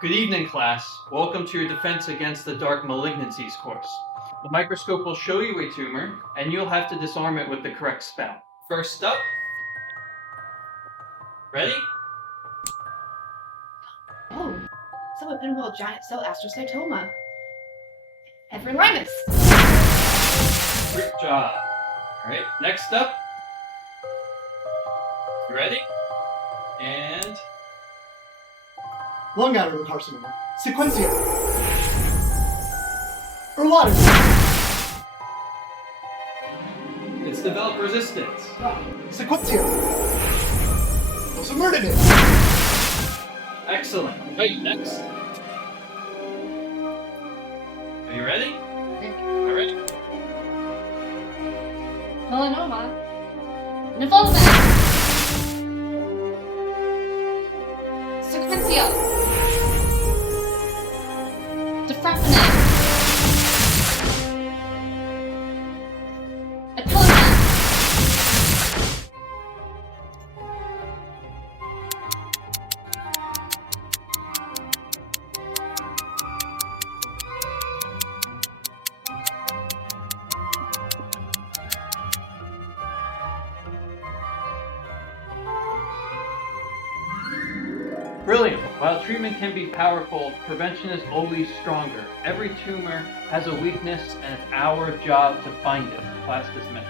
Good evening, class. Welcome to your Defense Against the Dark Malignancies course. The microscope will show you a tumor, and you'll have to disarm it with the correct spell. First up, ready? Oh, subopental giant cell astrocytoma. Everolimus. Great job. Alright, next up. You ready? And... Lung adenocarcinoma. Sequencia. Erlotic. It's developed resistance. Sequencia. Osimertinib. Excellent. Right, next. Are you ready? Alright. Melanoma. Nivolumab. Sequencia. Defrafenib. Epilumab. Brilliant. While treatment can be powerful, prevention is always stronger. Every tumor has a weakness, and it's our job to find it. Class dismissed.